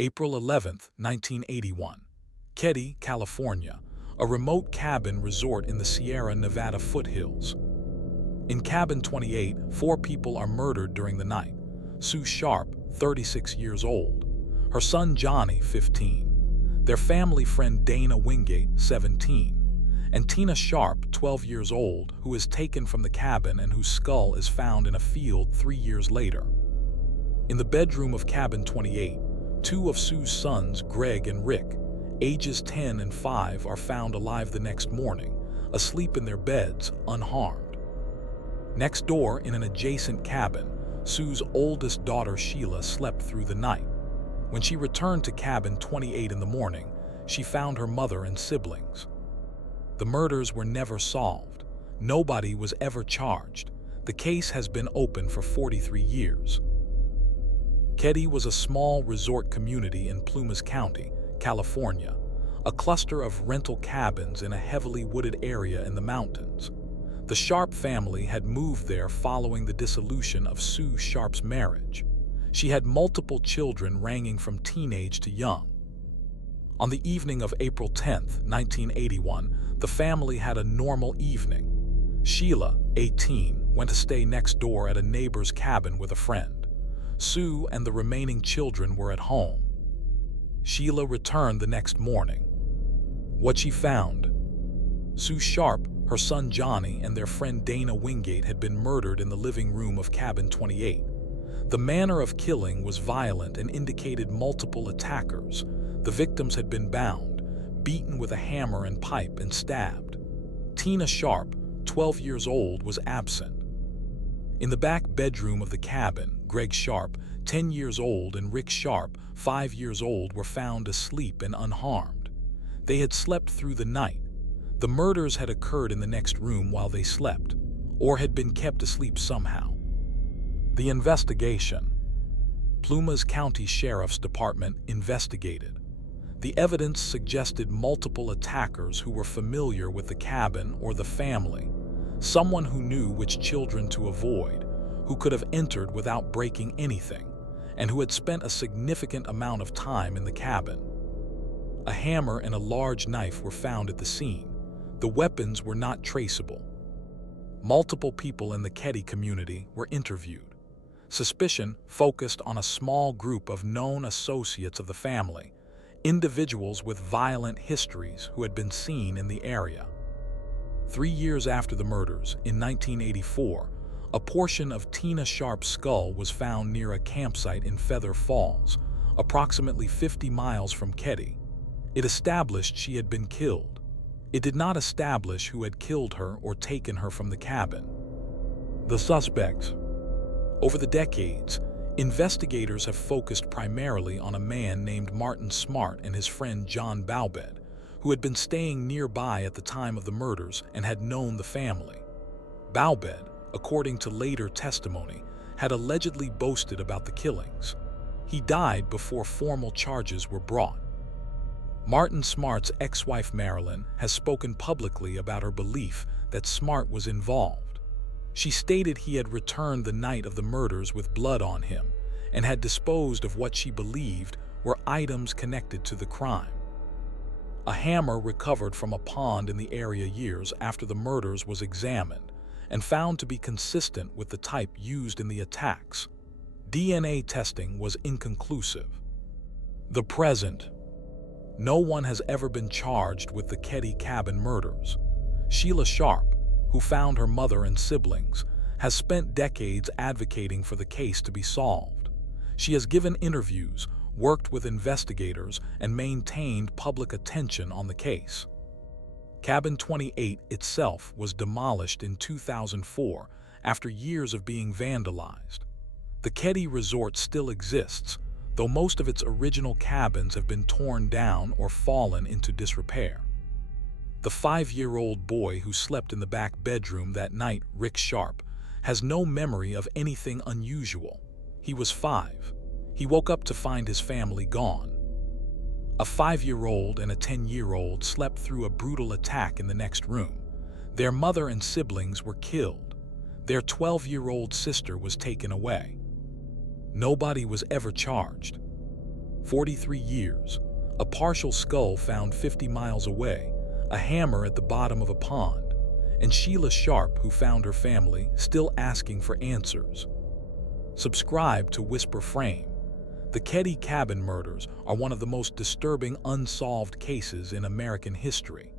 April 11, 1981. Keddie, California, a remote cabin resort in the Sierra Nevada foothills. In cabin 28, 4 people are murdered during the night. Sue Sharp, 36 years old. Her son Johnny, 15. Their family friend Dana Wingate, 17. And Tina Sharp, 12 years old, who is taken from the cabin and whose skull is found in a field 3 years later. In the bedroom of cabin 28, 2 of Sue's sons, Greg and Rick, ages 10 and 5, are found alive the next morning, asleep in their beds, unharmed. Next door, in an adjacent cabin, Sue's oldest daughter Sheila slept through the night. When she returned to cabin 28 in the morning, she found her mother and siblings. The murders were never solved. Nobody was ever charged. The case has been open for 43 years. Keddie was a small resort community in Plumas County, California, a cluster of rental cabins in a heavily wooded area in the mountains. The Sharp family had moved there following the dissolution of Sue Sharp's marriage. She had multiple children ranging from teenage to young. On the evening of April 10, 1981, the family had a normal evening. Sheila, 18, went to stay next door at a neighbor's cabin with a friend. Sue and the remaining children were at home. Sheila returned the next morning. What she found: Sue Sharp, her son Johnny, and their friend Dana Wingate had been murdered in the living room of cabin 28. The manner of killing was violent and indicated multiple attackers. The victims had been bound, beaten with a hammer and pipe, and stabbed. Tina Sharp, 12 years old, was absent. In the back bedroom of the cabin, Greg Sharp, 10 years old, and Rick Sharp, 5 years old, were found asleep and unharmed. They had slept through the night. The murders had occurred in the next room while they slept, or had been kept asleep somehow. The investigation. Plumas County Sheriff's Department investigated. The evidence suggested multiple attackers who were familiar with the cabin or the family, someone who knew which children to avoid, who could have entered without breaking anything, and who had spent a significant amount of time in the cabin. A hammer and a large knife were found at the scene. The weapons were not traceable. Multiple people in the Keddie community were interviewed. Suspicion focused on a small group of known associates of the family, individuals with violent histories who had been seen in the area. 3 years after the murders, in 1984, a portion of Tina Sharp's skull was found near a campsite in Feather Falls, approximately 50 miles from Keddie. It established she had been killed. It did not establish who had killed her or taken her from the cabin. The suspects. Over the decades, investigators have focused primarily on a man named Martin Smart and his friend John Baubed, who had been staying nearby at the time of the murders and had known the family. Baubed, according to later testimony, had allegedly boasted about the killings. He died before formal charges were brought. Martin Smart's ex-wife Marilyn has spoken publicly about her belief that Smart was involved. She stated he had returned the night of the murders with blood on him and had disposed of what she believed were items connected to the crime. A hammer recovered from a pond in the area years after the murders was examined and found to be consistent with the type used in the attacks. DNA testing was inconclusive. The present. No one has ever been charged with the Keddie cabin murders. Sheila Sharp, who found her mother and siblings, has spent decades advocating for the case to be solved. She has given interviews, worked with investigators, and maintained public attention on the case. Cabin 28 itself was demolished in 2004 after years of being vandalized. The Keddie Resort still exists, though most of its original cabins have been torn down or fallen into disrepair. The 5-year-old boy who slept in the back bedroom that night, Rick Sharp, has no memory of anything unusual. He was 5. He woke up to find his family gone. A 5-year-old and a 10-year-old slept through a brutal attack in the next room. Their mother and siblings were killed. Their 12-year-old sister was taken away. Nobody was ever charged. 43 years, a partial skull found 50 miles away, a hammer at the bottom of a pond, and Sheila Sharp, who found her family still asking for answers. Subscribe to WhisprFrame. The Keddie cabin murders are one of the most disturbing unsolved cases in American history.